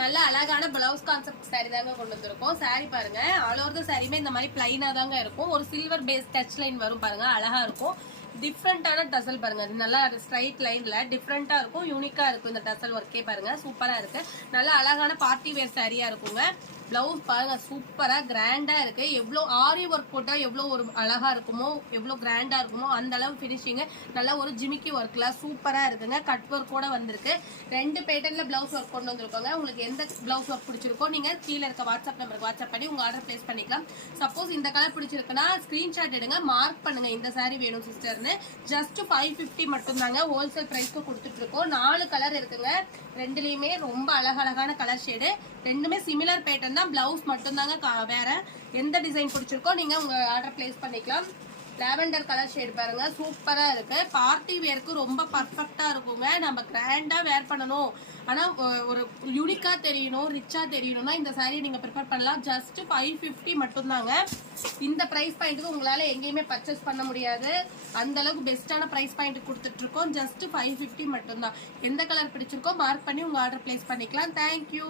நல்ல அழகான blouse concept sorry தாங்க கொண்டு வந்திருக்கோம். சாரி பாருங்க ஆல் ஓவர் த சாரியுமே இந்த மாதிரி பிளைனா தாங்க இருக்கும். ஒரு சில்வர் பேஸ் டச் லைன் வரும் பாருங்க, அழகா இருக்கும். டிஃப்ரெண்டான டசல் பாருங்க, நல்லா ஸ்ட்ரைட் லைன்ல டிஃப்ரெண்டா இருக்கும், யூனிக்கா இருக்கும். இந்த டசல் ஒர்க்கே பாருங்க சூப்பரா இருக்கு. நல்லா அழகான பார்ட்டி வேர் சாரியா இருக்குங்க. பிளவுஸ் பாருங்க சூப்பரா கிராண்டா இருக்கு. எவ்வளவு ஆரி ஒர்க் போட்டா எவ்வளவு ஒரு அழகா இருக்குமோ, எவ்வளவு கிராண்டா இருக்குமோ அந்த அளவு பினிஷிங். நல்லா ஒரு ஜிமிக்கி ஒர்க்ல சூப்பரா இருக்குங்க. கட் ஒர்க் கூட வந்திருக்கு. 2 பேட்டர்ன்ல பிளவுஸ் ஒர்க் கொண்டு வந்திருக்கோங்க. உங்களுக்கு எந்த பிளவுஸ் ஒர்க் பிடிச்சிருக்கோ நீங்க கீழே இருக்க வாட்ஸ்அப் நம்பருக்கு வாட்ஸ்அப் பண்ணி உங்க ஆர்டர் பிளேஸ் பண்ணிக்கலாம். சப்போஸ் இந்த கலர் பிடிச்சிருக்குன்னா ஸ்கிரீன்ஷாட் எடுங்க, மார்க் பண்ணுங்க இந்த சாரி வேணும் சிஸ்டர்னு. ஜஸ்ட் 550 மட்டும் தாங்க ஹோல்சேல் பிரைஸ்க்கு கொடுத்துட்டு இருக்கோம். 4 கலர் இருக்குங்க. ரெண்டுலயுமே ரொம்ப அழகழகான கலர் ஷேடு. ரெண்டுமே சிமிலர் பேட்டர்ன் தான், பிளவுஸ் மட்டும் தாங்க வேற. எந்த டிசைன் பிடிச்சிருக்கோ நீங்க உங்க ஆர்டர் பிளேஸ் பண்ணிக்கலாம். லாவெண்டர் கலர் ஷேட் பாருங்க சூப்பரா இருக்கு. பார்ட்டி வேருக்கு ரொம்ப பர்ஃபெக்டா இருக்குங்க. நம்ம கிராண்டா வேர் பண்ணணும், ஆனா ஒரு யூனிக்கா தெரியணும், ரிச்சா தெரியணும்னா இந்த சாரியை நீங்க ப்ரிஃபர் பண்ணலாம். ஜஸ்ட் 550 மட்டும் தாங்க. இந்த பிரைஸ் பாயிண்ட்டுக்கு உங்களால எங்கேயுமே பர்ச்சேஸ் பண்ண முடியாது. அந்த அளவுக்கு பெஸ்டான பிரைஸ் பாயிண்ட் கொடுத்துட்டு இருக்கோம். ஜஸ்ட் 550 மட்டும் தான். எந்த கலர் பிடிச்சிருக்கோ மார்க் பண்ணி உங்க ஆர்டர் பிளேஸ் பண்ணிக்கலாம். தேங்க்யூ.